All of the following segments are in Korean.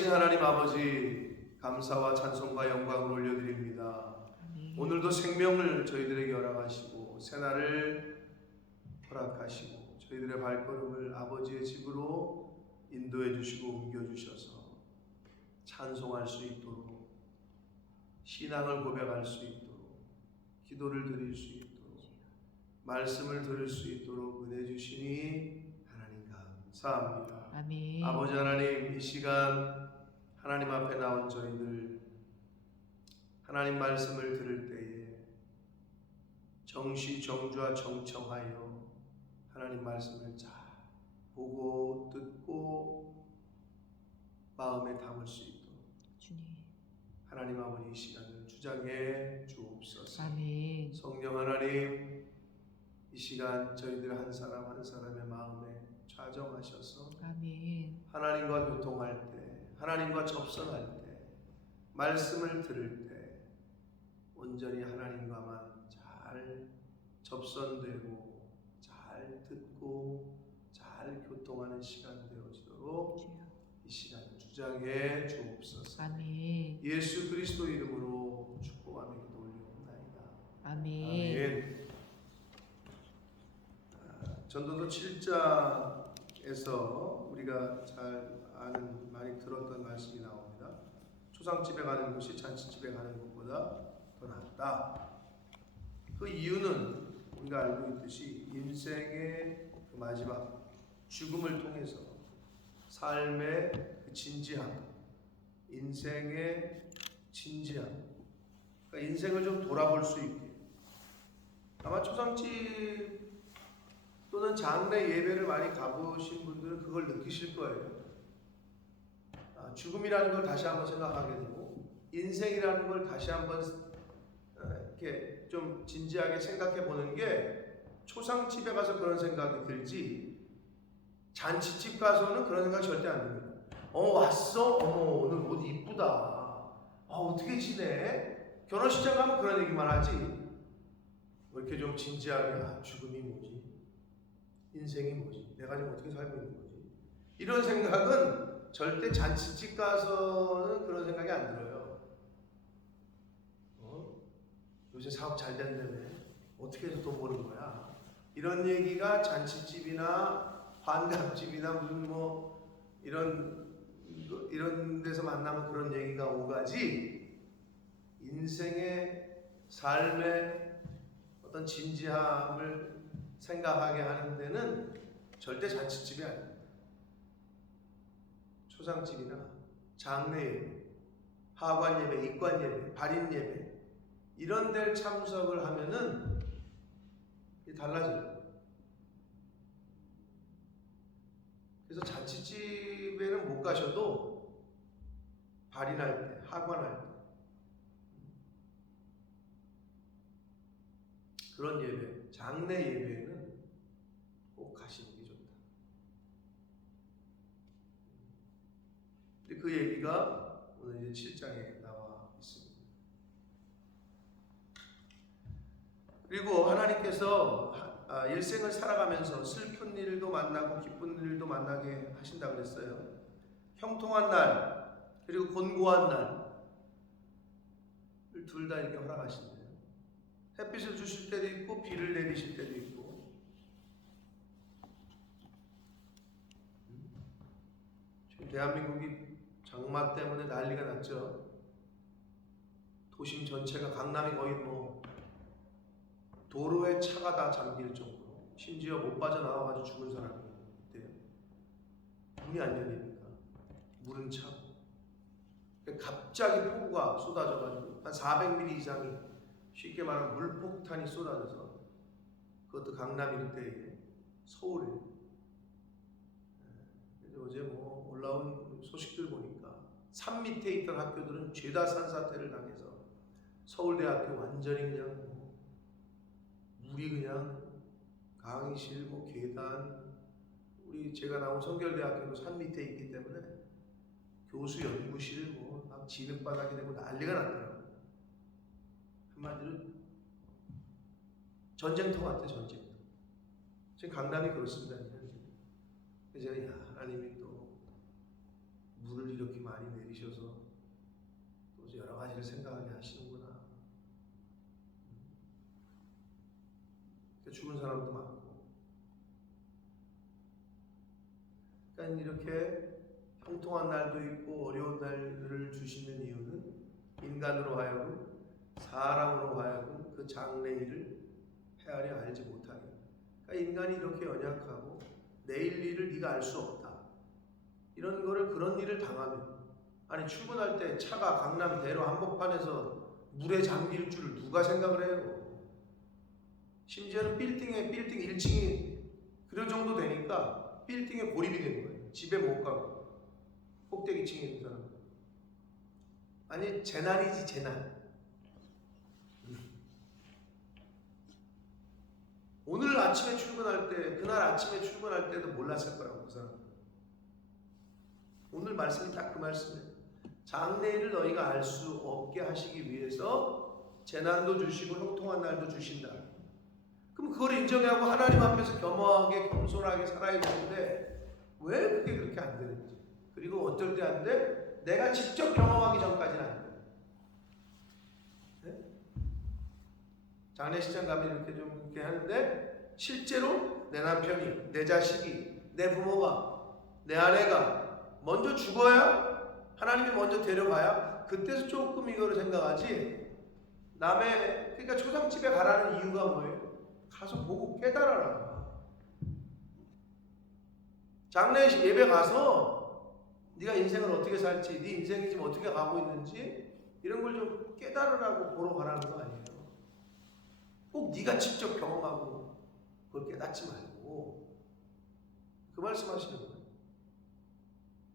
살아계신 하나님 아버지, 감사와 찬송과 영광을 올려드립니다. 오늘도 생명을 저희들에게 허락하시고 새날을 허락하시고 저희들의 발걸음을 아버지의 집으로 인도해 주시고 옮겨주셔서 찬송할 수 있도록, 신앙을 고백할 수 있도록, 기도를 드릴 수 있도록, 말씀을 들을 수 있도록 은혜 주시니 하나님 감사합니다. 아멘. 아버지 하나님, 이 시간 하나님 앞에 나온 저희들 하나님 말씀을 들을 때에 정시 정주와 정청하여 하나님 말씀을 잘 보고 듣고 마음에 담을 수 있도록 주님. 하나님 아버지 이 시간을 주장해 주옵소서. 아멘. 성령 하나님, 이 시간 저희들 한 사람 한 사람의 마음에 좌정하셔서 아멘. 하나님과 교통할 때, 하나님과 접선할 때, 말씀을 들을 때 온전히 하나님과만 잘 접선되고 잘 듣고 잘 교통하는 시간 되어지도록 이 시간을 주장해 주옵소서. 아멘. 예수 그리스도 이름으로 축복하며 기도 올리옵나이다. 아멘. 아멘. 전도서 7장에서 우리가 잘 아는, 많이 들었던 말씀이 나옵니다. 초상집에 가는 것이 잔치집에 가는 것보다 더 낫다. 그 이유는 우리가 알고 있듯이 인생의 그 마지막 죽음을 통해서 삶의 그 진지함, 인생의 진지함, 그러니까 인생을 좀 돌아볼 수 있게, 아마 초상집 또는 장례 예배를 많이 가보신 분들은 그걸 느끼실 거예요. 죽음이라는 걸 다시 한번 생각하게 되고, 인생이라는 걸 다시 한번 이렇게 좀 진지하게 생각해 보는 게, 초상집에 가서 그런 생각이 들지 잔치집 가서는 그런 생각 절대 안 듭니다. 왔어? 어머, 오늘 옷 이쁘다. 어떻게 지내? 결혼식장 가면 그런 얘기만 하지. 왜 이렇게 좀 진지하게 죽음이 뭐지? 인생이 뭐지? 내가 지금 어떻게 살고 있는 거지? 이런 생각은 절대 잔치집 가서는 그런 생각이 안 들어요. 요새 사업 잘 된다며? 어떻게 해서 돈 버는 거야? 이런 얘기가 잔치집이나 환갑집이나 무슨 이런 데서 만나면 그런 얘기가 오가지, 인생의 삶의 어떤 진지함을 생각하게 하는 데는 절대 잔치집이 아닙니다. 초상집이나 장례 예배, 하관 예배, 입관 예배, 발인 예배, 이런 데를 참석을 하면은 달라져요. 그래서 잔치집에는 못 가셔도 발인할 때, 하관할 때, 그런 예배, 장례 예배에는 꼭 가시는 게 좋다. 근데 그 얘기가 오늘 이제 7장에 나와 있습니다. 그리고 하나님께서 일생을 살아가면서 슬픈 일도 만나고 기쁜 일도 만나게 하신다고 그랬어요. 형통한 날 그리고 곤고한 날을 둘 다 이렇게 허락하신대요. 햇빛을 주실 때도 있고 비를 내리실 때도 있고. 지금 대한민국이 장마 때문에 난리가 났죠. 도심 전체가, 강남이 거의 도로에 차가 다 잠길 정도로, 심지어 못 빠져나와가지고 죽은 사람이 있대요. 문이 안 열리니까 물은 차고, 갑자기 폭우가 쏟아져가지고 한 400mm 이상이, 쉽게 말하면 물폭탄이 쏟아져서, 그것도 강남 일대에, 서울에. 어제 올라온 소식들 보니까 산 밑에 있던 학교들은 죄다 산사태를 당해서 서울대학교 완전히 그냥 물이 그냥 강의실, 계단, 우리 제가 나온 성결대학교도 산 밑에 있기 때문에 교수 연구실 막 진흙바닥이 되고 난리가 났더라고요. 한마디로 전쟁터 같아, 전쟁터. 지금 강남이 그렇습니다. 그래서 제가 하나님이 또 물을 이렇게 많이 들이셔서 또 여러 가지를 생각하게 하시는구나. 죽은 사람도 많고. 그러니까 이렇게 형통한 날도 있고 어려운 날을 주시는 이유는 인간으로 하여금, 사람으로 하여금 그 장래일을 헤아려 알지 못하게. 그러니까 인간이 이렇게 연약하고 내일 일을 네가 알 수 없다. 이런 거를, 그런 일을 당하면, 아니 출근할 때 차가 강남 대로 한복판에서 물에 잠길 줄을 누가 생각을 해요? 심지어는 빌딩 1층이 그런 정도 되니까 빌딩에 고립이 되는 거예요. 집에 못 가고 꼭대기 층에 있는 사람. 아니 재난이지 재난. 오늘 아침에 출근할 때, 그날 아침에 출근할 때도 몰랐을 거라고 그 사람. 오늘 말씀이 딱 그 말씀이에요. 장래일을 너희가 알 수 없게 하시기 위해서 재난도 주시고 형통한 날도 주신다. 그럼 그걸 인정하고 하나님 앞에서 겸허하게 겸손하게 살아야 되는데 왜 그게 그렇게 안 되는지. 그리고 어떨 때 안 돼? 내가 직접 경험하기 전까지는 안 돼. 네? 장례식장 가면 이렇게 좀 이렇게 하는데 실제로 내 남편이, 내 자식이, 내 부모가, 내 아내가 먼저 죽어야, 하나님이 먼저 데려가야 그때서 조금 이거를 생각하지. 남의, 그러니까 초상집에 가라는 이유가 뭐예요? 가서 보고 깨달아라. 장례식 예배 가서 네가 인생을 어떻게 살지, 네 인생이 지금 어떻게 가고 있는지 이런 걸 좀 깨달으라고 보러 가라는 거 아니에요. 꼭 네가 직접 경험하고 그걸 깨닫지 말고. 그 말씀하시는 거예요.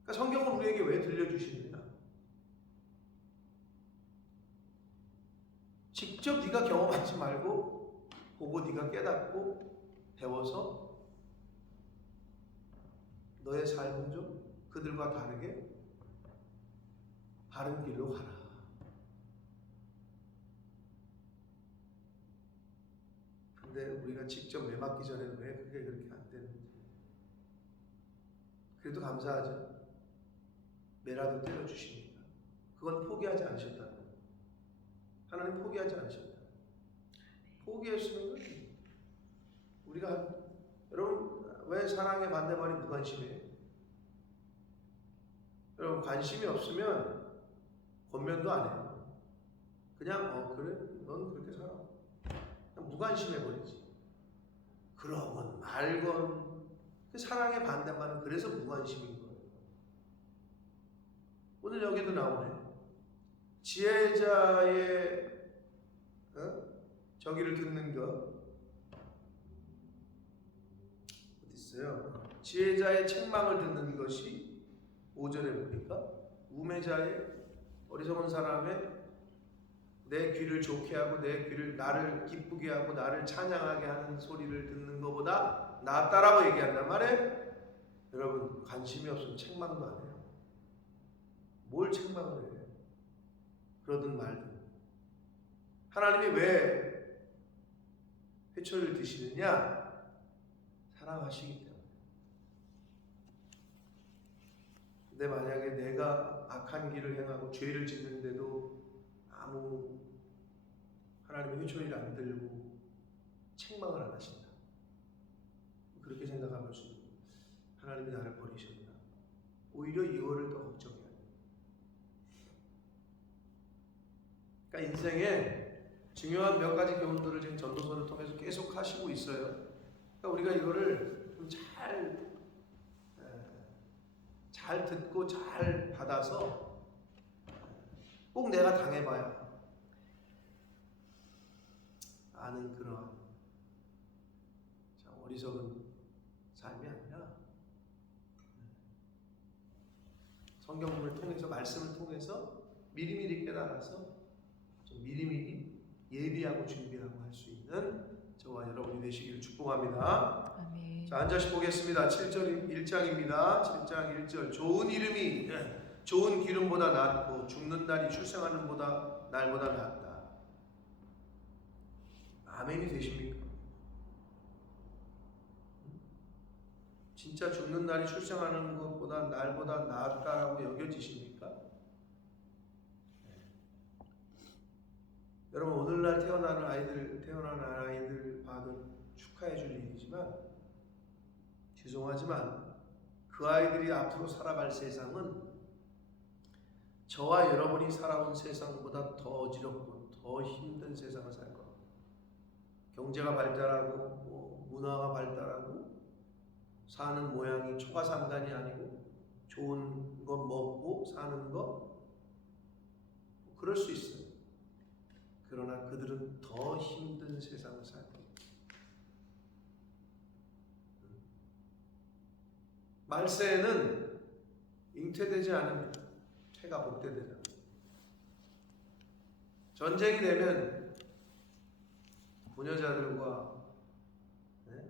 그러니까 성경을 우리에게 왜 들려주시느냐? 직접 네가 경험하지 말고 보고 네가 깨닫고 배워서 너의 삶은 좀 그들과 다르게 바른 길로 가라. 근데 우리가 직접 매 맞기 전에는 왜 그게 그렇게 안 되는지. 그래도 감사하죠. 매라도 때려주십니다. 그건 포기하지 않으셨다는 거예요. 하나님 포기하지 않으셨다. 포기했으면 우리가, 여러분 왜 사랑의 반대말이 무관심이에요? 여러분 관심이 없으면 권면도 안 해요. 그냥 그래 넌 그렇게 살아. 그냥 무관심해버리지. 그러건 말건. 그 사랑의 반대말은 그래서 무관심인 거예요. 오늘 여기도 나오네. 지혜자의 저기를 듣는 것 어디 있어요? 지혜자의 책망을 듣는 것이 5절에 보니까 우매자의, 어리석은 사람의 내 귀를 좋게 하고 내 귀를, 나를 기쁘게 하고 나를 찬양하게 하는 소리를 듣는 것보다 낫다라고 얘기한단 말이에요. 여러분 관심이 없으면 책망도 안 해요. 뭘 책망을 해요? 그러든 말든. 하나님이 왜 회초리를 드시느냐? 사랑하시기 때문에. 근데 만약에 내가 악한 길을 행하고 죄를 짓는데도 아무 하나님의 회초리를 안 들고 책망을 안 하신다. 그렇게 생각할 수 있고, 하나님이 나를 버리셨나? 오히려 이거를 더 걱정해요. 그러니까 인생에 중요한 몇 가지 교훈들을 지금 전도서를 통해서 계속 하시고 있어요. 그러니까 우리가 이거를 좀 잘 듣고 잘 받아서 꼭 내가 당해봐야 아는 그런 어리석은 삶이 아니라 성경을 통해서, 말씀을 통해서 미리미리 깨달아서 좀 미리미리 예비하고 준비하고 할 수 있는 저와 여러분이 되시기를 축복합니다. 아멘. 자, 한 절씩 보겠습니다. 7절 1장입니다. 7장 1절. 좋은 이름이 좋은 기름보다 낫고 죽는 날이 출생하는 날보다 낫다. 아멘이 되십니까? 진짜 죽는 날이 출생하는 것보다 날보다 낫다라고 여겨지십니까? 태어난 아이들 받은 축하해 줄 일이지만 죄송하지만 그 아이들이 앞으로 살아갈 세상은 저와 여러분이 살아온 세상보다 더 어지럽고 더 힘든 세상을 살 겁니다. 경제가 발달하고 문화가 발달하고 사는 모양이 초가삼간이 아니고 좋은 거 먹고 사는 거 그럴 수 있어요. 그러나 그들은 더 힘든 세상을 살 겁니다. 말세에는 잉태되지 않으면 해가 복되되잖아. 전쟁이 되면 부녀자들과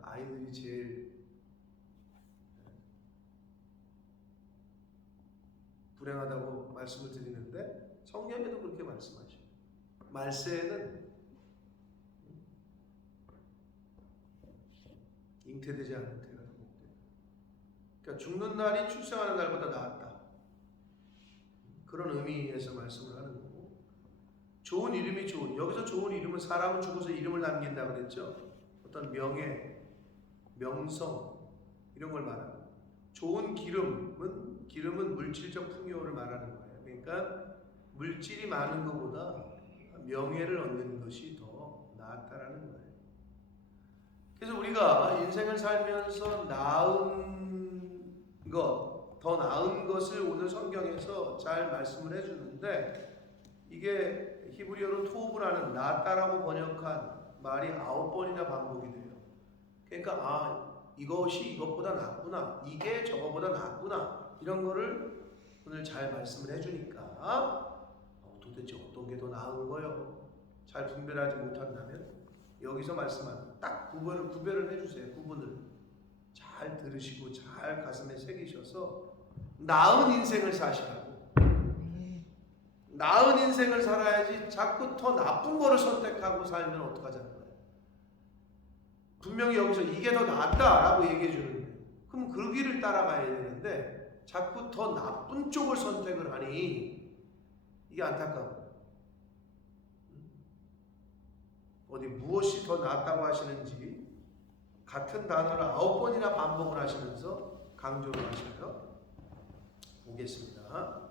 아이들이 제일 불행하다고 말씀을 드리는데 성경에도 그렇게 말씀하셔요. 말세에는 잉태되지 않은 태가 더 복되다. 그러니까 죽는 날이 출생하는 날보다 낫다. 그런 의미에서 말씀을 하는 거고, 좋은 이름이 좋은, 여기서 좋은 이름은 사람은 죽어서 이름을 남긴다 그랬죠. 어떤 명예, 명성 이런 걸 말합니다. 좋은 기름은 물질적 풍요를 말하는 거예요. 그러니까 물질이 많은 것보다 명예를 얻는 것이 더 낫다라는 거예요. 그래서 우리가 인생을 살면서 더 나은 것을 오늘 성경에서 잘 말씀을 해주는데, 이게 히브리어로 토브라는 낫다라고 번역한 말이 9번이나 반복이 돼요. 그러니까 이것이 이것보다 낫구나, 이게 저거보다 낫구나, 이런 거를 오늘 잘 말씀을 해주니까 도대체 어떤 게 더 나은 거요? 잘 분별하지 못한다면 여기서 말씀하는 딱 구별을 해주세요. 구분을 잘 들으시고 잘 가슴에 새기셔서 나은 인생을 사시라고. 나은 인생을 살아야지 자꾸 더 나쁜 거를 선택하고 살면 어떡하자는 거예요. 분명히 여기서 이게 더 낫다라고 얘기해 주는데, 그럼 그 길을 따라가야 되는데 자꾸 더 나쁜 쪽을 선택을 하니 이게 안타까워요. 어디 무엇이 더 낫다고 하시는지 같은 단어를 9번이나 반복을 하시면서 강조를 하셔요. 보겠습니다.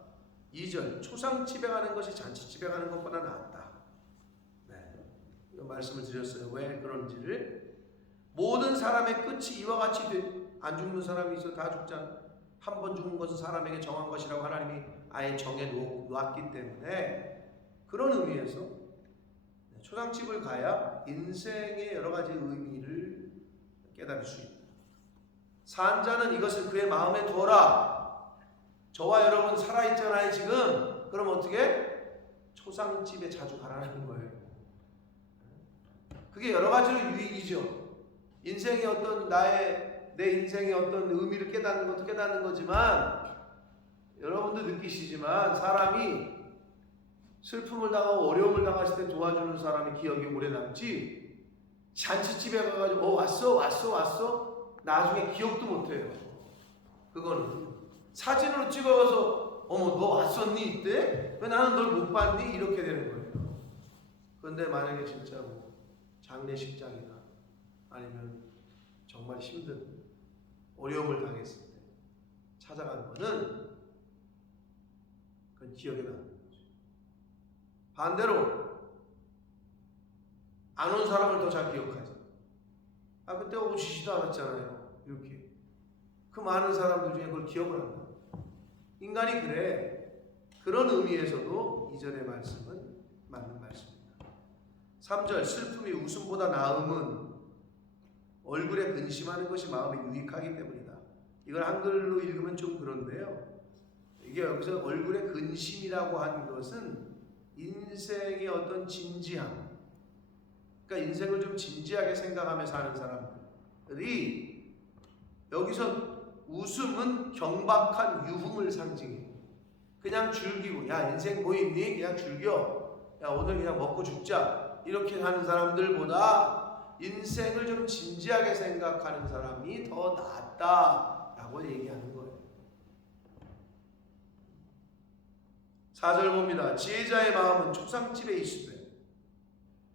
2절, 초상집에 가는 것이 잔치집에 가는 것보다 낫다. 네, 이 말씀을 드렸어요. 왜 그런지를. 모든 사람의 끝이 이와 같이 안 죽는 사람이 있어. 다 죽잖아. 한 번 죽는 것은 사람에게 정한 것이라고 하나님이 아예 정해 놓았기 때문에, 그런 의미에서 초상집을 가야 인생의 여러 가지 의미를 깨달을 수 있다. 산 자는 이것을 그의 마음에 두어라. 저와 여러분 살아있잖아요 지금. 그럼 어떻게? 초상집에 자주 가라는 거예요. 그게 여러 가지로 유익이죠. 인생의 어떤 내 인생의 어떤 의미를 깨닫는 것도 깨닫는 거지만, 여러분도 느끼시지만 사람이 슬픔을 당하고 어려움을 당했을 때 도와주는 사람의 기억이 오래 남지, 잔치집에 가가지고 왔어 나중에 기억도 못해요. 그거는 사진으로 찍어서 너 왔었니 이때? 왜 나는 널 못 봤니? 이렇게 되는 거예요. 그런데 만약에 진짜 장례식장이나 아니면 정말 힘든 어려움을 당했을 때 찾아간 거는 그건 기억에 남는 거죠. 반대로 안 온 사람을 더 잘 기억하죠. 그때 오시지도 않았잖아요. 이렇게 그 많은 사람들 중에 그걸 기억을 한다. 인간이 그래. 그런 의미에서도 이전의 말씀은 맞는 말씀입니다. 3절, 슬픔이 웃음보다 나음은 얼굴에 근심하는 것이 마음에 유익하기 때문이다. 이걸 한글로 읽으면 좀 그런데요, 이게 여기서 얼굴에 근심이라고 하는 것은 인생의 어떤 진지함, 그러니까 인생을 좀 진지하게 생각하며 사는 사람들이, 여기서 웃음은 경박한 유흥을 상징해요. 그냥 즐기고, 야 인생 뭐 있니? 그냥 즐겨. 야 오늘 그냥 먹고 죽자. 이렇게 하는 사람들보다 인생을 좀 진지하게 생각하는 사람이 더 낫다라고 얘기하는 거예요. 4절 봅니다. 지혜자의 마음은 초상집에 있으되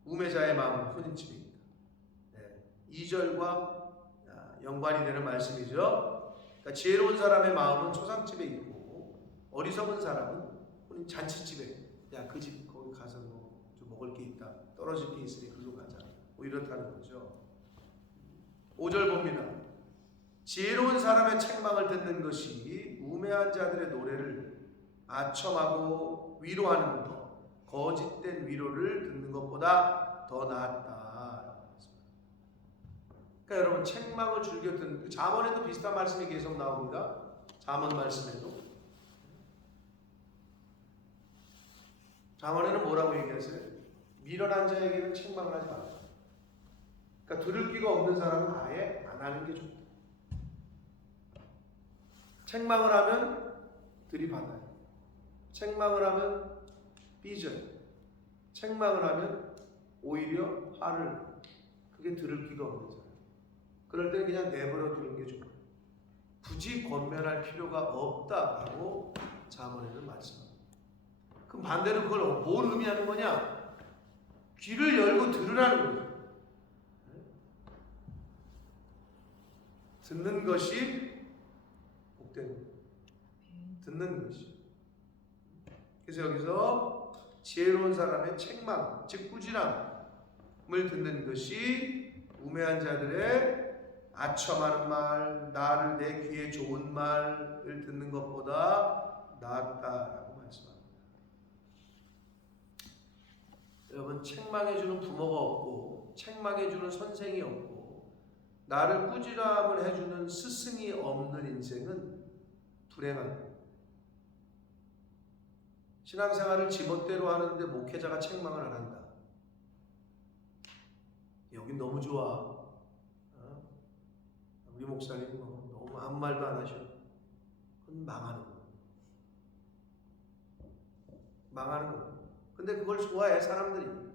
우매자의 마음은 혼인집입니다. 네. 2절과 연관이 되는 말씀이죠. 그러니까 지혜로운 사람의 마음은 초상집에 있고 어리석은 사람은 혼인 잔치집에, 야 그 집 거기 가서 뭐 좀 먹을 게 있다, 떨어질 게 있으니 글로 가자, 뭐 이렇다는 거죠. 5절 봅니다. 지혜로운 사람의 책망을 듣는 것이 우매한 자들의 노래를 아첨하고 위로하는 것, 거짓된 위로를 듣는 것보다 더 낫다. 그러니까 여러분 책망을 즐겨 듣는, 잠언에도 비슷한 말씀이 계속 나옵니다. 잠언 말씀에도. 잠언에는 뭐라고 얘기하세요? 미련한 자에게는 책망을 하지 말라. 그러니까 들을 귀가 없는 사람은 아예 안 하는 게 좋다. 책망을 하면 들이받아요. 책망을 하면 삐져요. 책망을 하면 오히려 화를, 그게 들을 귀가 없는 사람. 그럴 때는 그냥 내버려 두는 게 좋아요. 굳이 권면할 필요가 없다라고 잠언에는 말씀합니다. 그럼 반대로 그걸 뭘 의미하는 거냐? 귀를 열고 들으라는 거예요. 듣는 것이 복된 거예요. 듣는 것이. 그래서 여기서 지혜로운 사람의 책망, 즉 꾸지람을 듣는 것이 우매한 자들의 아첨하는 말, 나를 내 귀에 좋은 말을 듣는 것보다 낫다라고 말씀합니다. 여러분 책망해주는 부모가 없고 책망해주는 선생이 없고 나를 꾸지람을 해주는 스승이 없는 인생은 불행합니다. 신앙생활을 지멋대로 하는데 목회자가 책망을 안 한다. 여긴 너무 좋아. 우리 목사님 너무 아무 말도 안 하셔. 그건 망하는 거야. 망하는 거야. 근데 그걸 좋아해 사람들이.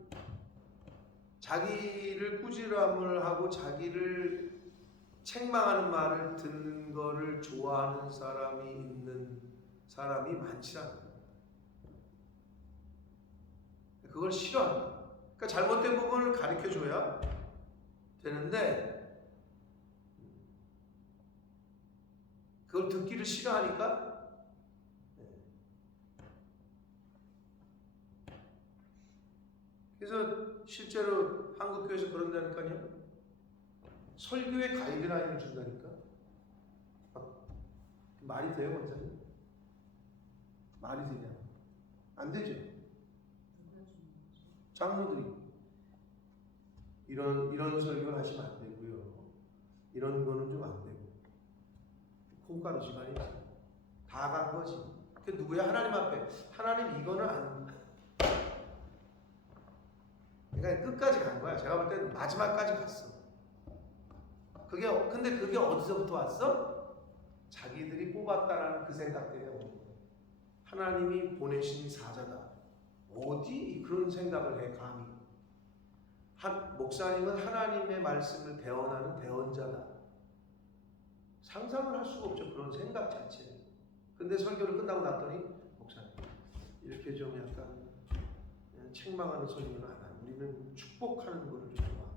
자기를 꾸지람을 하고 자기를 책망하는 말을 듣는 거를 좋아하는 사람이 있는 사람이 많지 않아요. 그걸 싫어한다. 그러니까 잘못된 부분을 가르쳐줘야 되는데 그걸 듣기를 싫어하니까 그래서 실제로 한국교회에서 그런다니까요. 설교에 가이드라인을 준다니까. 말이 돼요, 원장님? 말이 되냐? 안 되죠. 장로들이 이런 설교를 하시면 안 되고요. 이런 거는 좀 안 되고. 콩가루 시간이 다 간 거지. 그 누구야? 하나님 앞에. 하나님 이거는 안. 그러니까 끝까지 간 거야. 제가 볼 때는 마지막까지 갔어. 근데 그게 어디서부터 왔어? 자기들이 뽑았다라는 그 생각 때문에 온 거야. 하나님이 보내신 사자다. 어디 그런 생각을 해 감히. 목사님은 하나님의 말씀을 대언하는 대언자다. 상상을 할 수가 없죠. 그런 생각 자체를. 근데 설교를 끝나고 났더니 목사님 이렇게 좀 약간 책망하는 설교는 안 하고 우리는 축복하는 거를 좀 좋아한다.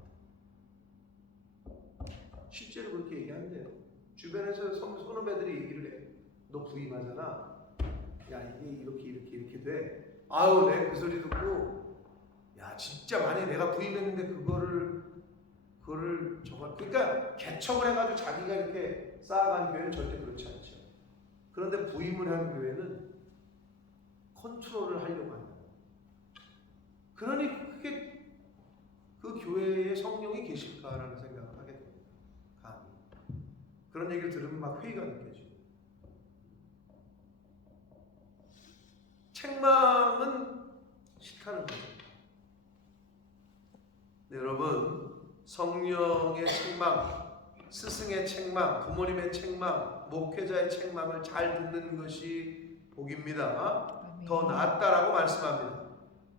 실제로 그렇게 얘기한대요. 주변에서 선후배들이 얘기를 해. 너 부임하잖아. 야 이게 이렇게 돼. 아유 내 그 소리 듣고 야 진짜 만약에 내가 부임했는데 그거를 저걸 그러니까 개척을 해가지고 자기가 이렇게 쌓아간 교회는 절대 그렇지 않죠. 그런데 부임을 한 교회는 컨트롤을 하려고 한다. 그러니 그게 그 교회에 성령이 계실까라는 생각을 하게 됩니다. 감히. 그런 얘기를 들으면 막 회의가 느껴지고. 책망은 싫다는 거죠. 네, 여러분 성령의 책망, 스승의 책망, 부모님의 책망, 목회자의 책망을 잘 듣는 것이 복입니다. 더 낫다라고 말씀합니다.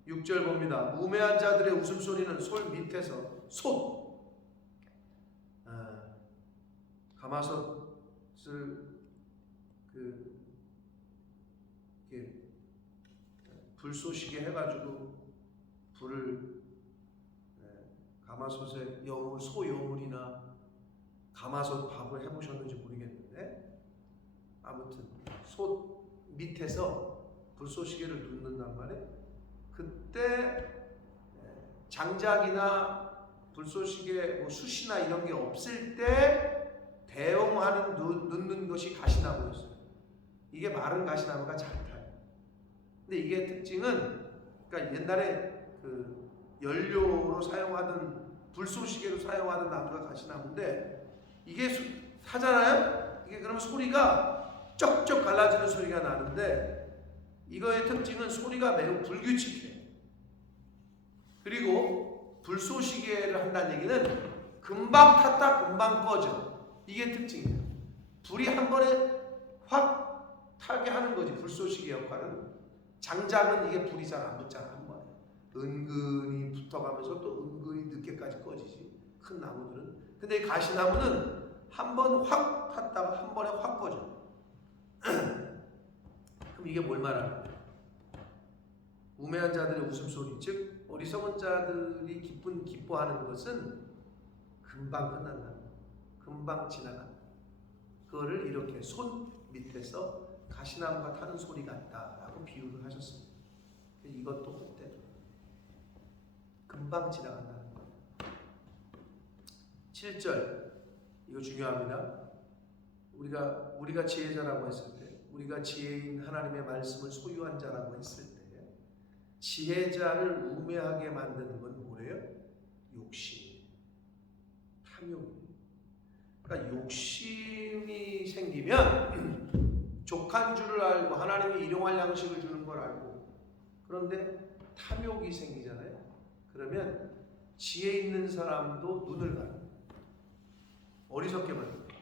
6절 봅니다. 우매한 자들의 웃음소리는 솔 밑에서 솥 가마솥을 불 쏘시게 해가지고 불을 가마솥에 여물, 소여물이나 가마솥 밥을 해보셨는지 모르겠는데 아무튼 솥 밑에서 불쏘시개를 눕는단 말이에요. 그때 장작이나 불쏘시개, 뭐 숯이나 이런 게 없을 때 대용하는 눕는 것이 가시나무였어요. 이게 마른 가시나무가 잘 타요. 근데 이게 특징은, 그러니까 옛날에 그 연료로 사용하던 불쏘시개로 사용하던 나무가 가시나무인데 이게 타잖아요. 이게 그러면 소리가 쩍쩍 갈라지는 소리가 나는데 이거의 특징은 소리가 매우 불규칙해요. 그리고 불쏘시개를 한다는 얘기는 금방 탔다 금방 꺼져. 이게 특징이에요. 불이 한 번에 확 타게 하는 거지. 불쏘시개 역할은. 장작은 이게 불이 잘 안 붙잖아. 한 번에 은근히 붙어가면서 또 은근히 늦게까지 꺼지지, 큰 나무들은. 근데 이 가시나무는 한 번 확 탔다가 한 번에 확 꺼져. 그럼 이게 뭘 말하는 거야? 우매한 자들의 웃음소리, 즉 어리석은 자들이 기뻐하는 것은 금방 끝난다, 금방 지나간다. 그거를 이렇게 손 밑에서 가시나무가 타는 소리 같다라고 비유를 하셨습니다. 이것도 그때 금방 지나간다는 거예요. 7절, 이거 중요합니다. 우리가 지혜자라고 했을 때, 우리가 지혜인 하나님의 말씀을 소유한 자라고 했을 때, 지혜자를 우매하게 만드는 건 뭐래요? 욕심, 탐욕. 그러니까 욕심이 생기면 족한 줄을 알고 하나님이 일용할 양식을 주는 걸 알고, 그런데 탐욕이 생기잖아요. 그러면 지혜 있는 사람도 눈을 가려, 어리석게 만든다.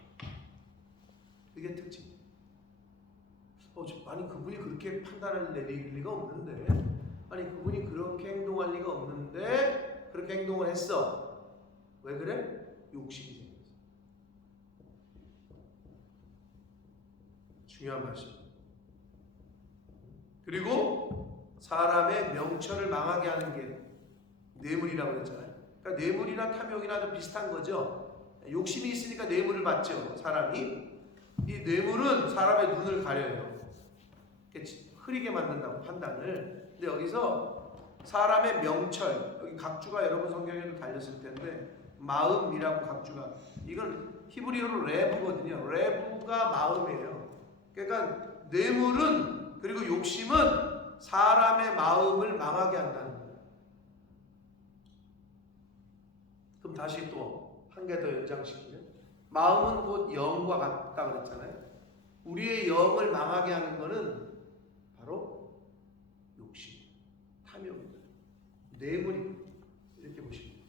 그게 특징. 아니 그분이 그렇게 판단을 내릴 리가 없는데, 아니 그분이 그렇게 행동할 리가 없는데 그렇게 행동을 했어. 왜 그래? 욕심이 생겼어. 중요한 말씀. 그리고 사람의 명철을 망하게 하는 게 뇌물이라고 그랬잖아요. 그러니까 뇌물이나 탐욕이나 좀 비슷한 거죠. 욕심이 있으니까 뇌물을 받죠, 사람이. 이 뇌물은 사람의 눈을 가려요. 흐리게 만든다고, 판단을. 근데 여기서 사람의 명철, 여기 각주가 여러분 성경에도 달렸을 텐데 마음이라고 각주가, 이건 히브리어로 레브거든요. 레브가 마음이에요. 그러니까 뇌물은, 그리고 욕심은 사람의 마음을 망하게 한다는 거예요. 그럼 다시 또 한 개 더 연장시키면, 마음은 곧 영과 같다 그랬잖아요. 우리의 영을 망하게 하는 거는 바로 욕심, 탐욕입니다. 뇌물이, 이렇게 보시면 돼요.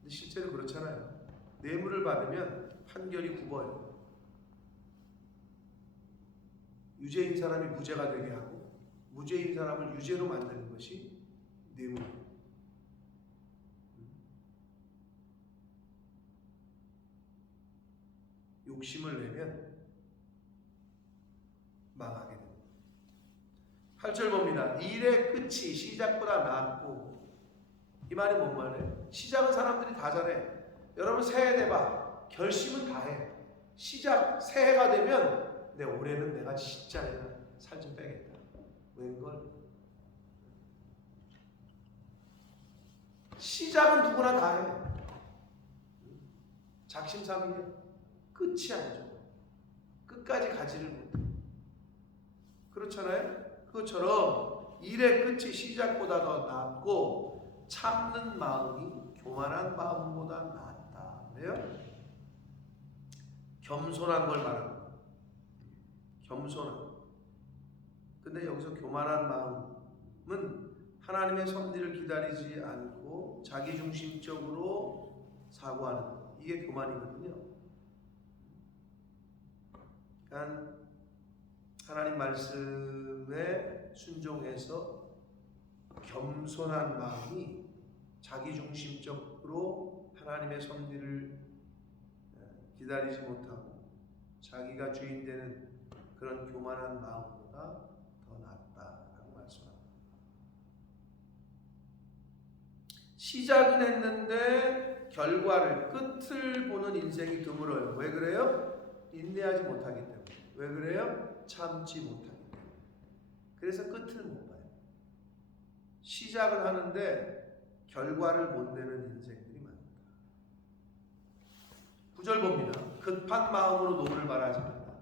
근데 실제로 그렇잖아요. 뇌물을 받으면 판결이 굽어요. 유죄인 사람이 무죄가 되게 하고 무죄인 사람을 유죄로 만드는 것이 뇌물입니다. 욕심을 내면 망하게 됩니다. 8절 봅니다. 일의 끝이 시작보다 낫고. 이 말이 뭔 말이에요? 시작은 사람들이 다 잘해. 여러분 새해 돼봐. 결심은 다 해. 시작, 새해가 되면 올해는 내가 진짜 살 좀 빼겠다. 웬걸? 시작은 누구나 다 해. 작심삼일이야. 끝이 아니죠. 끝까지 가지를 못해. 그렇잖아요? 그것처럼 일의 끝이 시작보다 더 낫고 참는 마음이 교만한 마음보다 낫다. 그래요? 겸손한 걸 말합니다. 겸손한. 근데 여기서 교만한 마음은 하나님의 섭리를 기다리지 않고 자기중심적으로 사고하는 것. 이게 교만이거든요. 그러니까 하나님 말씀에 순종해서 겸손한 마음이 자기중심적으로 하나님의 섭리를 기다리지 못하고 자기가 주인 되는 그런 교만한 마음보다 더 낫다라고 말씀합니다. 시작은 했는데 결과를 끝을 보는 인생이 드물어요. 왜 그래요? 인내하지 못하기 때문에. 왜 그래요? 참지 못하기 때문에. 그래서 끝을 못 봐요. 시작을 하는데 결과를 못 내는 인생들이 많다. 9절 봅니다. 급한 마음으로 노를 말하지 말라.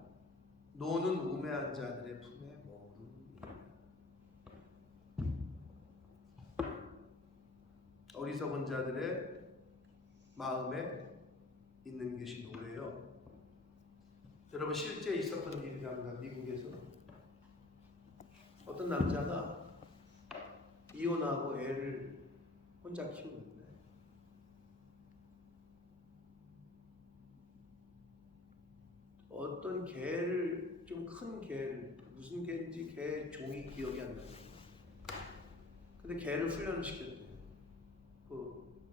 노는 우매한 자들의 품에 머무르니라. 어리석은 자들의 마음에 있는 것이 노래요. 여러분 실제 있었던 일이랍니다. 미국에서 어떤 남자가 이혼하고 애를 혼자 키우는데 어떤 개를, 좀 큰 개를, 무슨 개인지 개 종이 기억이 안 나요. 근데 개를 훈련을 시켰대요.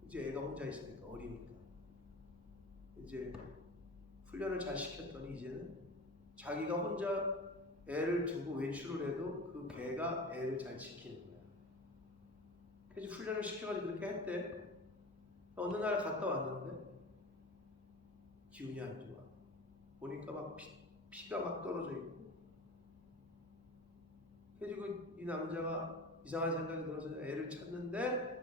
이제 애가 혼자 있으니까, 어리니까 이제 훈련을 잘 시켰더니 이제는 자기가 혼자 애를 두고 외출을 해도 그 개가 애를 잘 지키는 거야. 그래서 훈련을 시켜가지고 그렇게 했대. 어느 날 갔다 왔는데 기운이 안 좋아. 보니까 막 피가 막 떨어져 있고. 그래서 이 남자가 이상한 생각이 들어서 애를 찾는데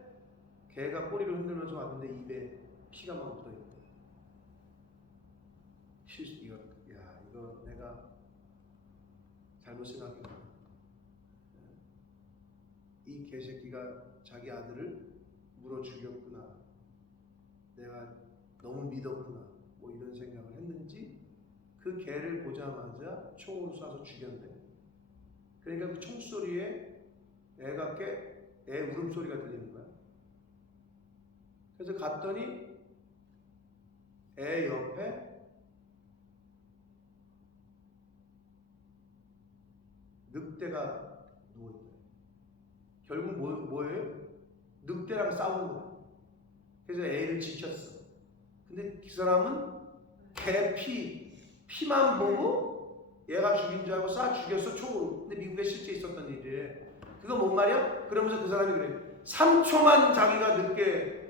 개가 꼬리를 흔들면서 왔는데 입에 피가 막 묻어있대. 이거 내가 잘못 생각했구나. 이 개새끼가 자기 아들을 물어 죽였구나. 내가 너무 믿었구나. 뭐 이런 생각을 했는지 그 개를 보자마자 총으로 쏴서 죽였네. 그러니까 그 총소리에 애 울음소리가 들리는 거야. 그래서 갔더니 애 옆에 늑대가 누워있다. 결국 뭐예요? 늑대랑 싸운 거야. 그래서 애를 지켰어. 근데 그 사람은 개 피만 보고 얘가 죽인 줄 알고 쏴 죽였어, 총으로. 근데 미국에 실제 있었던 일이에요. 그거 뭔 말이야? 그러면서 그 사람이 그래. 3초만 자기가 늦게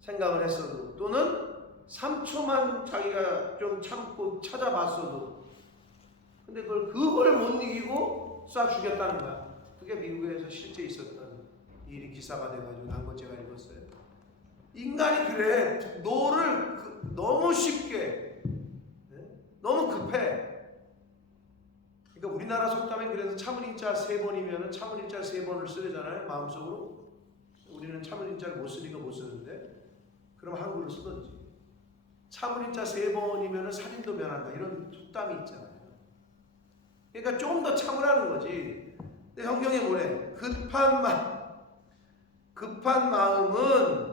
생각을 했어도, 또는 3초만 자기가 좀 참고 찾아봤어도, 근데 그걸 못 이기고 쏴 죽였다는 거야. 그게 미국에서 실제 있었던 일이 기사가 돼가지고 난 거 제가 읽었어요. 인간이 그래. 노를 너무 쉽게, 너무 급해. 그러니까 우리나라 속담에 그래서 참을인자 3번이면 참을인자 3번을 쓰려잖아요. 마음속으로. 우리는 참을인자를 못 쓰니까 못 쓰는데, 그럼 한글로 쓰던지. 참을인자 3번이면 살인도 면한다. 이런 속담이 있잖아요. 그러니까 좀 더 참으라는 거지. 근데 성경에 뭐래? 급한 마음은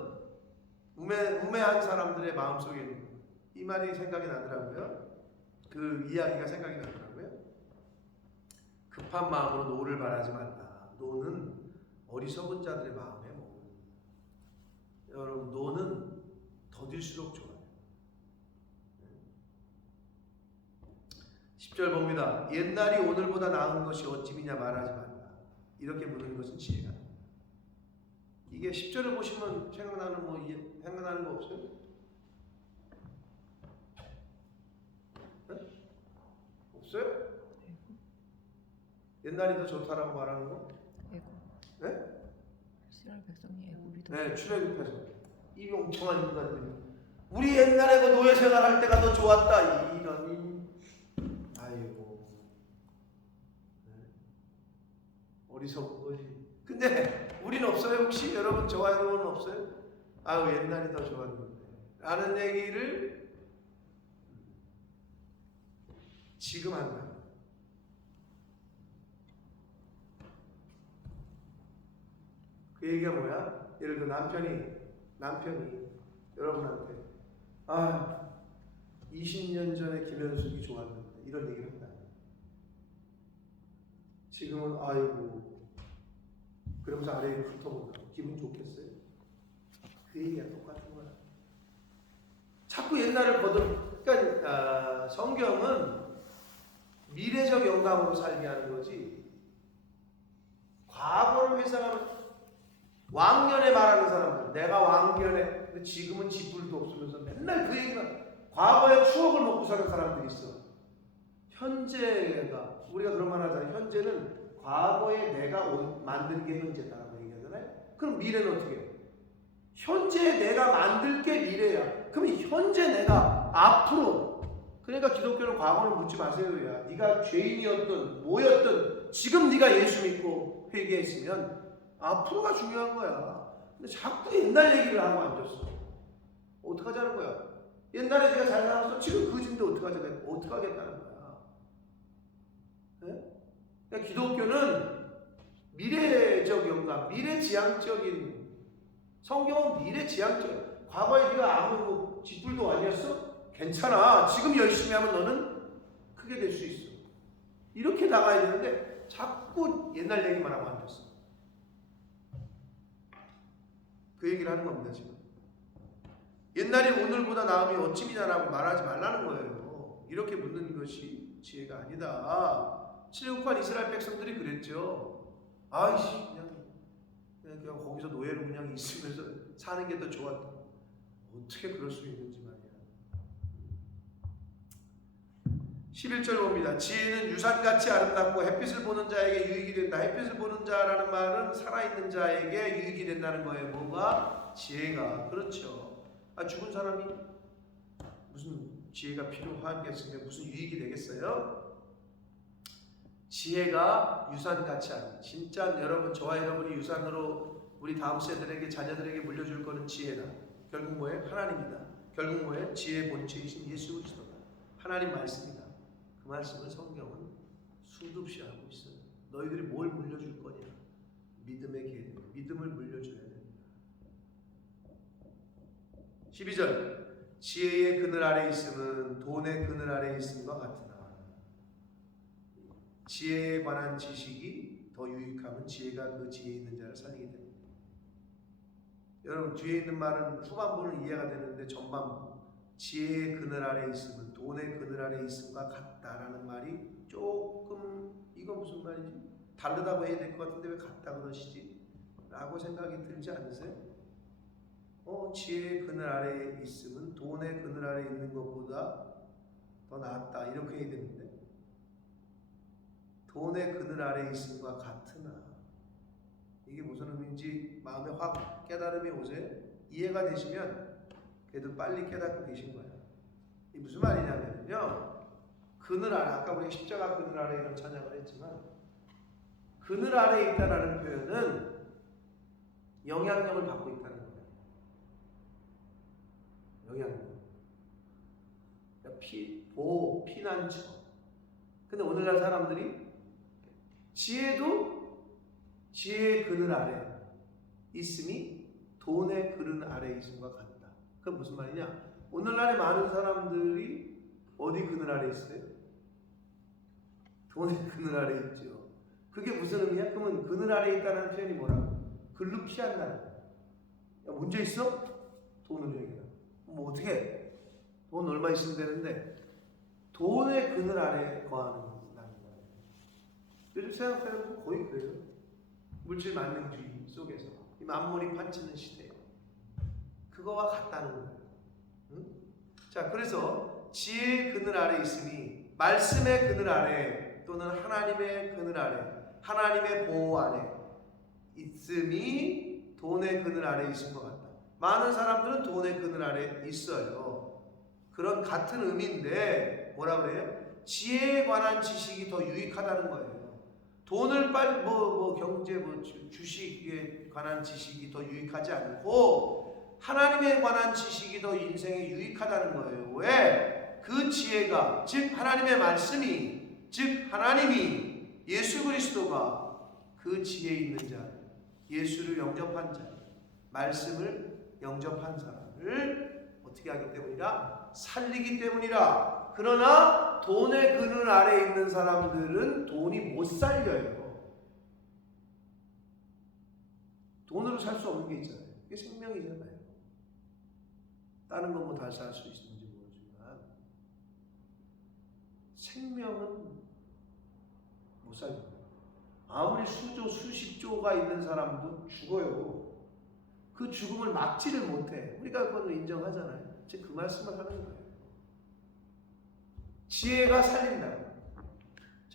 우매한 사람들의 마음속에 있는 거예요. 이 말이 생각이 나더라고요. 그 이야기가 생각이 나더라고요. 급한 마음으로 노를 바라지 말라. 노는 어리석은 자들의 마음에 머무는. 여러분, 노는 더딜수록 좋아요. 10절 봅니다. 옛날이 오늘보다 나은 것이 어찌미냐 말하지 말라. 이렇게 묻는 것은 지혜가. 이게 10절을 보시면 생각나는 거 없어요? 네? 없어요? 옛날이 더 좋다라고 말하는 거? 애굽. 네? 이스라엘 백성이 애굽이 더. 네, 출애굽해서 이 멍청한 인간들이 우리 옛날에 그 노예 생활할 때가 더 좋았다. 이러니 아이고, 어리석은 거지. 근데 우리는 없어요? 혹시 여러분, 저와 여러분은 없어요? 아유, 옛날이 더 좋았는데 라는 얘기를 지금 한다. 그 얘기가 뭐야? 예를 들어 남편이 여러분한테 20년 전에 김현숙이 좋았는데 이런 얘기를 한다. 지금은 아이고, 그러면서 아래에 훑어본다. 기분 좋겠어요? 그 얘기가 똑같은 거야. 자꾸 옛날을 그러니까 성경은 미래적 영감으로 살게 하는 거지, 과거를 회상하면 왕년에 말하는 사람들, 내가 왕년에, 근데 지금은 지불도 없으면서 맨날 그 얘기만, 과거의 추억을 먹고 사는 사람들이 있어. 현재가, 우리가 그런 말 하잖아요. 현재는 과거에 내가 만든 게 현재다라고 얘기하잖아요. 그럼 미래는 어떻게 해? 현재 내가 만들 게 미래야. 그럼 현재 내가 앞으로, 그러니까 기독교는 과거를 묻지 마세요. 야, 네가 죄인이었든 뭐였든 지금 네가 예수 믿고 회개했으면 앞으로가 중요한 거야. 근데 자꾸 옛날 얘기를 하고 앉았어. 어떡하자는 거야? 옛날에 네가 잘 살았어. 지금 그진데 어떡하겠다는 거야. 네? 그러니까 기독교는 미래적 영감, 미래지향적인, 성경은 미래지향적. 과거에 네가 아무 뭐 쥐뿔도 아니었어? 괜찮아. 지금 열심히 하면 너는 크게 될 수 있어. 이렇게 나가야 되는데 자꾸 옛날 얘기만 하고 앉았어. 그 얘기를 하는 겁니다 지금. 옛날이 오늘보다 나음이 어찌미냐라고 말하지 말라는 거예요. 이렇게 묻는 것이 지혜가 아니다. 출애굽한 이스라엘 백성들이 그랬죠. 아이씨 그냥 거기서 노예로 그냥 있으면서 사는 게 더 좋았다. 어떻게 그럴 수 있는지 말이야. 11절 봅니다. 지혜는 유산같이 아름답고 햇빛을 보는 자에게 유익이 된다. 햇빛을 보는 자라는 말은 살아있는 자에게 유익이 된다는 거예요. 뭐가? 지혜가. 그렇죠. 죽은 사람이 무슨 지혜가 필요하겠으면 무슨 유익이 되겠어요? 지혜가 유산같이 아름답다. 진짜 여러분, 저와 여러분이 유산으로 우리 다음 세대에게, 자녀들에게 물려줄 거는 지혜다. 결국 뭐예요? 하나님이다. 결국 뭐예요? 지혜의 본체이신 예수 그리스도다. 하나님 말씀이다. 그 말씀을 성경은 수도 없이 하고 있어요. 너희들이 뭘 물려줄 거냐? 믿음의 계를, 믿음을 물려줘야 됩니다. 12절 지혜의 그늘 아래 있음은 돈의 그늘 아래 있음과 같으나 지혜에 관한 지식이 더 유익하면 지혜가 그 지혜 있는 자를 살리게 됩니다. 여러분, 뒤에 있는 말은 후반부는 이해가 되는데 전반부, 지혜의 그늘 아래 있음은 돈의 그늘 아래 있음과 같다라는 말이 조금, 이거 무슨 말이지? 다르다고 해야 될 것 같은데 왜 같다 그러시지? 라고 생각이 들지 않으세요? 지혜의 그늘 아래에 있음은 돈의 그늘 아래에 있는 것보다 더 낫다, 이렇게 해야 되는데, 돈의 그늘 아래에 있음과 같으나, 이게 무슨 의미인지 마음에 확 깨달음이 오세요? 이해가 되시면 그래도 빨리 깨닫고 계신 거예요. 이게 무슨 말이냐면요, 그늘 아래, 아까 우리 십자가 그늘 아래 이런 찬양을 했지만, 그늘 아래에 있다라는 표현은 영향력을 받고 있다는 거예요. 영향력. 그러니까 피난처. 근데 오늘날 사람들이 지혜도 지혜의 그늘 아래 있음이 돈의 그늘 아래 있음과 같다. 그건 무슨 말이냐? 오늘날에 많은 사람들이 어디 그늘 아래 있어요? 돈의 그늘 아래 있죠. 그게 무슨 의미야? 그러면 그늘 아래 있다는 표현이 뭐라고? 글로 피한다는 거야. 야, 문제 있어? 돈을 얘기해. 뭐 어떻게 해? 돈 얼마 있으면 되는데 돈의 그늘 아래 거하는 거라는 거예요. 요즘 세상 사람은 거의 그래요. 물질 만능주의 속에서 이 만물이 판치는 시대에 그거와 같다는 거예요. 응? 자, 그래서 지혜의 그늘 아래 있으니 말씀의 그늘 아래 또는 하나님의 그늘 아래, 하나님의 보호 아래 있음이 돈의 그늘 아래 있은 것 같다. 많은 사람들은 돈의 그늘 아래 있어요. 그런 같은 의미인데 뭐라 그래요? 지혜에 관한 지식이 더 유익하다는 거예요. 돈을 경제 주식에 관한 지식이 더 유익하지 않고 하나님에 관한 지식이 더 인생에 유익하다는 거예요. 왜? 그 지혜가, 즉 하나님의 말씀이, 즉 하나님이, 예수 그리스도가 그 지혜 있는 자, 예수를 영접한 자, 말씀을 영접한 사람을 어떻게 하기 때문이라? 살리기 때문이라. 그러나 돈의 그늘 아래 있는 사람들은 돈이 못 살려요. 돈으로 살 수 없는 게 있잖아요. 그게 생명이잖아요. 다른 건 뭐 다 살 수 있는지 모르지만 생명은 못 살려요. 아무리 수십조가 있는 사람도 죽어요. 그 죽음을 막지를 못해. 우리가 그걸 인정하잖아요. 지금 그 말씀을 하는 거예요. 지혜가 살린다.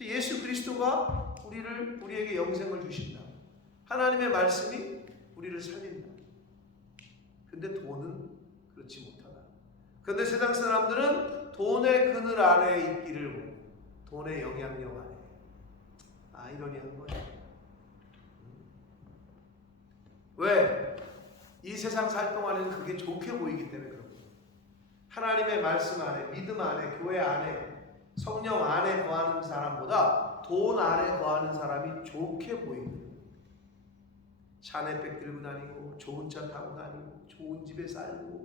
예수 그리스도가 우리에게 영생을 주신다. 하나님의 말씀이 우리를 살린다. 근데 돈은 그렇지 못하다. 근데 세상 사람들은 돈의 그늘 아래에 있기를 원해. 돈의 영향력 아래. 아이러니한 거예요. 왜? 이 세상 살 동안에는 그게 좋게 보이기 때문에 그런 거예요. 하나님의 말씀 안에, 믿음 안에, 교회 안에, 성령 안에 거하는 사람보다 돈 안에 거하는 사람이 좋게 보이는 거예요. 샤넬백 들고 다니고 좋은 차 타고 다니고 좋은 집에 살고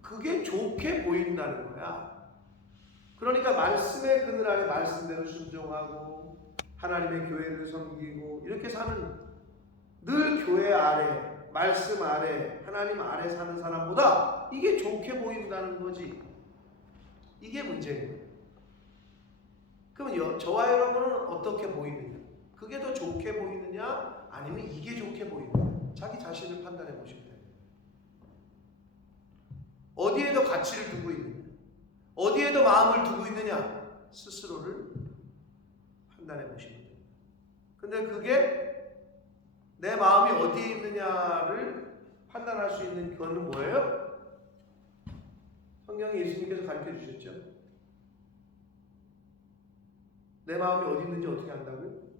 그게 좋게 보인다는 거야. 그러니까 말씀의 그늘 아래 말씀대로 순종하고 하나님의 교회를 섬기고 이렇게 사는 늘 교회 아래 말씀 아래 하나님 아래 사는 사람보다 이게 좋게 보인다는 거지. 이게 문제인 거예요. 그러면 저와 여러분은 어떻게 보이느냐? 그게 더 좋게 보이느냐? 아니면 이게 좋게 보이느냐? 자기 자신을 판단해 보시면 돼요. 어디에 더 가치를 두고 있느냐? 어디에 더 마음을 두고 있느냐? 스스로를 판단해 보시면 돼요. 근데 그게 내 마음이 어디에 있느냐를 판단할 수 있는 그거는 뭐예요? 성경에 예수님께서 가르쳐 주셨죠. 내 마음이 어디 있는지 어떻게 안다고요?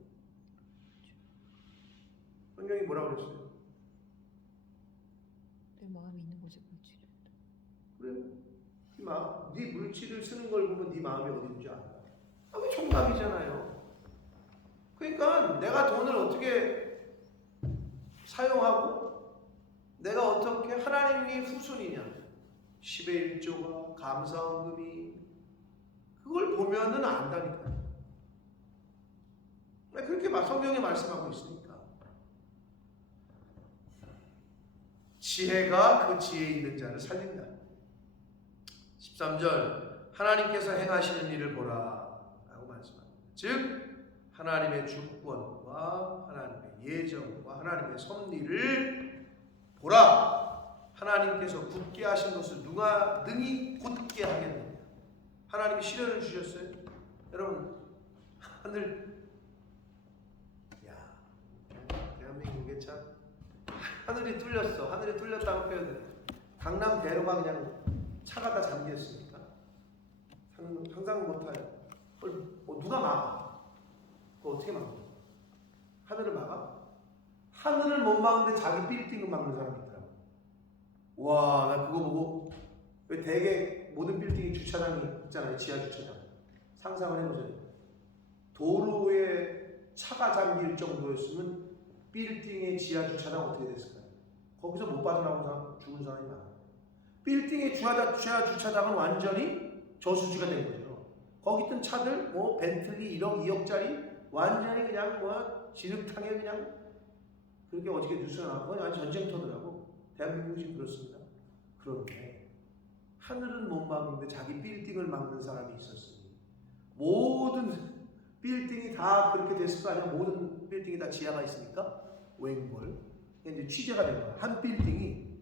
성경이 뭐라고 그랬어요? 내 마음이 있는 곳에 물질을. 그래. 네 물질을 쓰는 걸 보면 네 마음이 어디 있는지 알아. 그게 총각이잖아요. 그러니까 내가 돈을 어떻게 사용하고 내가 어떻게 하나님이 후손이냐 10의 1조가 감사헌금이 그걸 보면은 안다니까요. 그렇게 성경이 말씀하고 있으니까 지혜가 그 지혜에 있는 자를 살린다. 13절 하나님께서 행하시는 일을 보라 라고 말씀합니다. 즉 하나님의 주권과 하나님의 예정과 하나님의 섭리를 보라. 하나님께서 굳게 하신 것을 누가 능히 곧게 하겠느냐. 하나님이 시련을 주셨어요. 여러분 하늘 대한민국에 참 하늘이 뚫렸어. 하늘이 뚫렸다고 표현해요. 강남 대로가 그냥 차가 다 잠겼으니까 상상 못해요. 누가 막아? 그거 어떻게 막아? 하늘을 막아? 하늘을 못 막는데 자기 빌딩을 막는 사람이 있더라고. 와, 나 그거 보고 왜 대개 모든 빌딩이 주차장이 있잖아요. 지하 주차장. 상상을 해보세요. 도로에 차가 잠길 정도였으면 빌딩의 지하 주차장 어떻게 됐을까요? 거기서 못 빠져나온 사람, 죽은 사람이 많아요. 빌딩의 지하 주차장은 완전히 저수지가 된 거죠. 거기 있던 차들, 벤틀리 1억, 2억짜리 완전히 그냥 진흙탕에 그냥 그렇게 어저께 뉴스가 나왔고 완전 전쟁터더라고. 대한민국이 지금 그렇습니다. 그런데 하늘은 못 막는데 자기 빌딩을 막는 사람이 있었으니 모든 빌딩이 다 그렇게 됐을 거 아니야. 모든 빌딩이 다 지하가 있으니까 웬걸 이제 취재가 된 거야. 한 빌딩이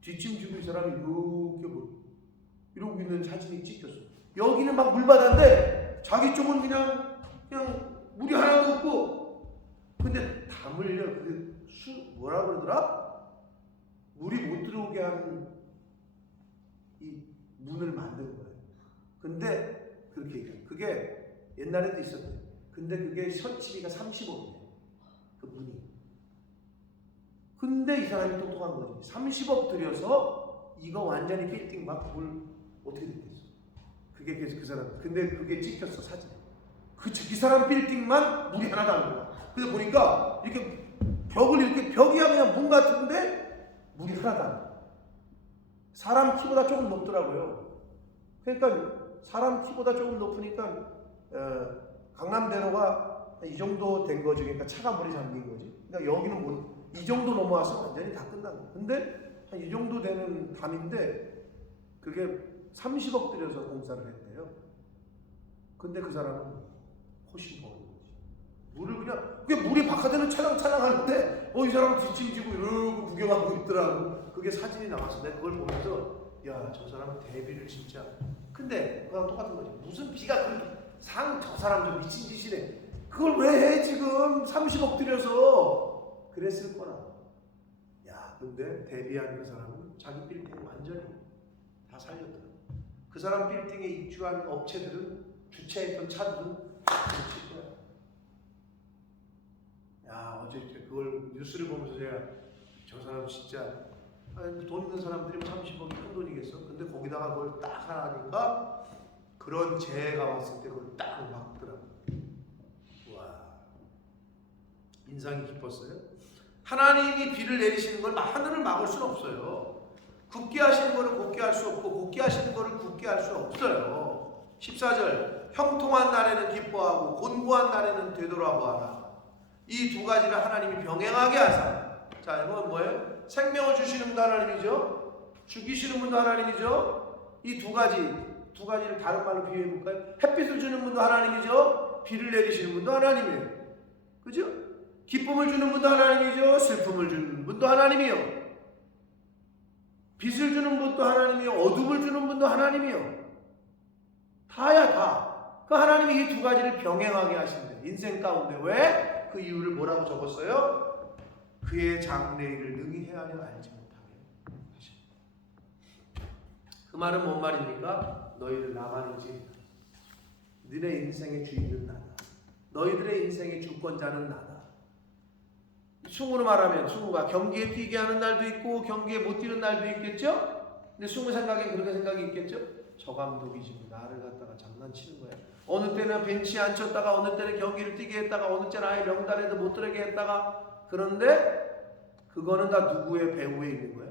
뒷짐 지고 이 사람이 이렇게 이러고 있는 사진이 찍혔어. 여기는 막 물바다인데 자기 쪽은 그냥 물이 하나도 없고 근데 다 물려. 그게 뭐라 그러더라? 물이 못 들어오게 하는 이 문을 만든 거예요. 근데 그렇게 얘기해요. 그게 옛날에도 있었대요. 근데 그게 설치비가 30억이에요. 그 문이. 근데 이 사람이 똑똑한 거지. 30억 들여서 이거 완전히 빌딩 막 물 어떻게 됐겠어. 그게 그래서 그 사람. 근데 그게 찍혔어 사진. 이 사람 빌딩만 물이 하나도 안 들어와. 그래서 보니까 이렇게 벽이야 그냥 문 같은데 물이 하나도 안 들어와. 사람 키보다 조금 높더라고요. 그러니까 사람 키보다 조금 높으니까 강남대로가 이 정도 된 거지. 그러니까 차가 물이 잠긴 거지. 그러니까 여기는 이 정도 넘어와서 완전히 다 끝난 거야. 근데 한 이 정도 되는 담인데 그게 30억 들여서 공사를 했대요. 근데 그 사람은 훨씬 버는 거지. 물을 그냥 그게 물이 바깥에는 찰랑찰랑 하는데 이 사람은 뒷짐지고 이러고 구경하고 있더라고. 그게 사진이 나왔어. 내가 그걸 보면서 야, 저 사람은 대비를 진짜. 근데 그거랑 똑같은 거지. 무슨 비가 그렇게 저 사람 좀 미친 짓이네. 그걸 왜 해 지금 30억 들여서. 그랬을 거라. 야, 근데 데뷔한 그 사람은 자기 빌딩 완전히 다 살렸더라. 그 사람 빌딩에 입주한 업체들은 주차했던 차들은 다 고칠 거야. 야, 어제 그걸 뉴스를 보면서 제가 저 사람 진짜 돈 있는 사람들이 30억이 큰 돈이겠어. 근데 거기다가 그걸 딱 하니까 그런 재해가 왔을 때 그걸 딱 막더라고. 와, 인상이 깊었어요. 하나님이 비를 내리시는 걸 하늘을 막을 수는 없어요. 굳게 하시는 거를 굳게 할 수 없고 굳게 하시는 거를 굳게 할 수 없어요. 14절 형통한 날에는 기뻐하고 곤고한 날에는 되돌아보아라. 이 두 가지를 하나님이 병행하게 하사. 자, 이건 뭐예요? 생명을 주시는 분도 하나님이죠. 죽이시는 분도 하나님이죠. 이 두 가지를 다른 말로 비유해 볼까요? 햇빛을 주는 분도 하나님이죠. 비를 내리시는 분도 하나님이에요. 그죠? 기쁨을 주는 분도 하나님이죠. 슬픔을 주는 분도 하나님이요. 빛을 주는 분도 하나님이요. 어둠을 주는 분도 하나님이요. 다야 다. 그 하나님이 이 두 가지를 병행하게 하신대. 인생 가운데. 왜? 그 이유를 뭐라고 적었어요? 그의 장래일을 능히 헤아려 알지 못하게 하신다. 그 말은 뭔 말입니까? 너희를 나만이 지으라. 너네 인생의 주인은 나다. 너희들의 인생의 주권자는 나다. 승우로 말하면 승우가 경기에 뛰게 하는 날도 있고 경기에 못 뛰는 날도 있겠죠? 근데 승우 생각엔 그렇게 생각이 있겠죠? 저 감독이 지금 나를 갖다가 장난치는 거야. 어느 때는 벤치에 앉혔다가 어느 때는 경기를 뛰게 했다가 어느 때는 아예 명단에도 못 들어게 했다가. 그런데 그거는 다 누구의 배후에 있는 거야?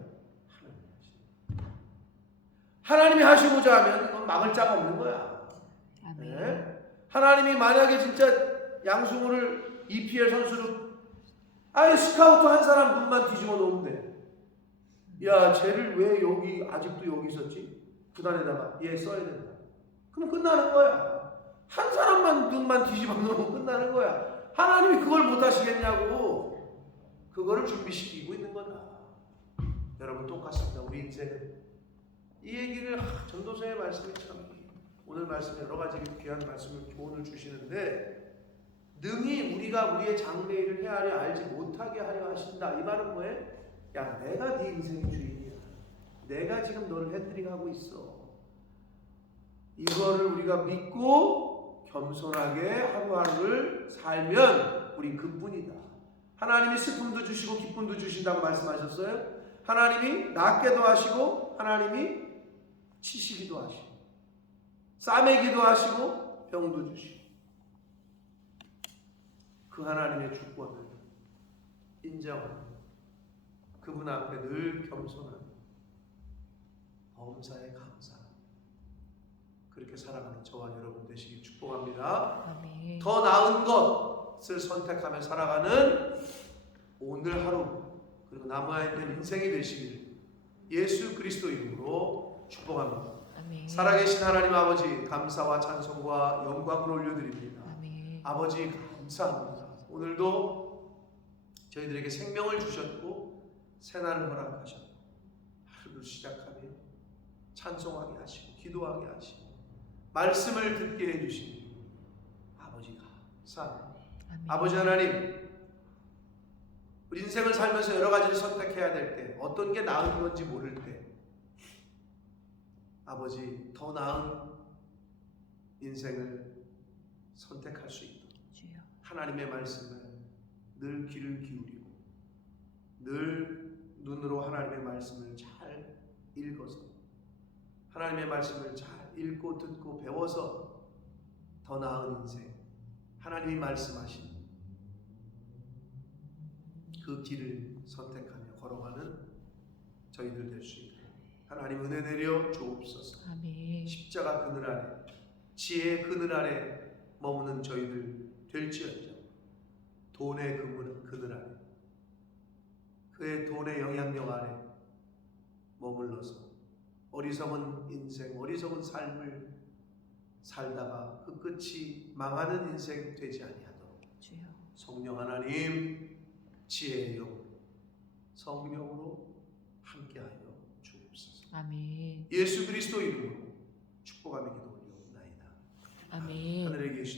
하나님이 하시고자 하면 그건 막을 자가 없는 거야. 네? 하나님이 만약에 진짜 양승우를 EPL 선수로 스카우트 한 사람 눈만 뒤집어 놓으면 돼. 야, 쟤를 왜 여기 아직도 여기 있었지? 구단에다가 얘 써야 된다. 그럼 끝나는 거야. 한 사람만 눈만 뒤집어 놓으면 끝나는 거야. 하나님이 그걸 못 하시겠냐고. 그거를 준비시키고 있는 거다. 여러분 똑같습니다. 우리 인생은 이 얘기를 전도서의 말씀이 참 오늘 말씀 여러 가지 귀한 말씀을 교훈을 주시는데 능히 우리가 우리의 장래일을 헤아려 알지 못하게 하려 하신다. 이 말은 뭐예요? 야, 내가 네 인생의 주인이야. 내가 지금 너를 핸들링하고 있어. 이거를 우리가 믿고 겸손하게 하루하루를 살면 우리 그뿐이다. 하나님이 슬픔도 주시고 기쁨도 주신다고 말씀하셨어요. 하나님이 낫게도 하시고 하나님이 치시기도 하시고 싸매기도 하시고 병도 주시고 그 하나님의 주권을 인정하는 그분 앞에 늘 겸손한 범사에 감사하는 그렇게 살아가는 저와 여러분 되시길 축복합니다. 아멘. 더 나은 것을 선택하며 살아가는 오늘 하루 그리고 남아있는 인생이 되시길 예수 그리스도 이름으로 축복합니다. 아멘. 살아계신 하나님 아버지 감사와 찬송과 영광을 올려드립니다. 아멘. 아버지 감사합니다. 오늘도 저희들에게 생명을 주셨고 새날을 허락하셨고 하루를 시작하며 찬송하게 하시고 기도하게 하시고 말씀을 듣게 해주시니 아버지 감사합니다. 아버지 하나님 우리 인생을 살면서 여러 가지를 선택해야 될 때 어떤 게 나은 건지 모를 때 아버지 더 나은 인생을 선택할 수 있도록 주여. 하나님의 말씀을 늘 귀를 기울이고 늘 눈으로 하나님의 말씀을 잘 읽어서 하나님의 말씀을 잘 읽고 듣고 배워서 더 나은 인생 하나님이 말씀하신 그 길을 선택하며 걸어가는 저희들 될 수 있도록 하나님 은혜 내려 주옵소서. 아멘. 십자가 그늘 아래 지혜의 그늘 아래 머무는 저희들 될지어다. 돈의 그늘 아래 그의 돈의 영향력 아래 머물러서 어리석은 인생 어리석은 삶을 살다가 그 끝이 망하는 인생 되지 아니하도록 주여. 성령 하나님 지혜의 영 성령으로 함께하여 주옵소서. 아멘. 예수 그리스도 이름으로 축복하며 기도 올리옵나이다. 아멘. 하늘에 계신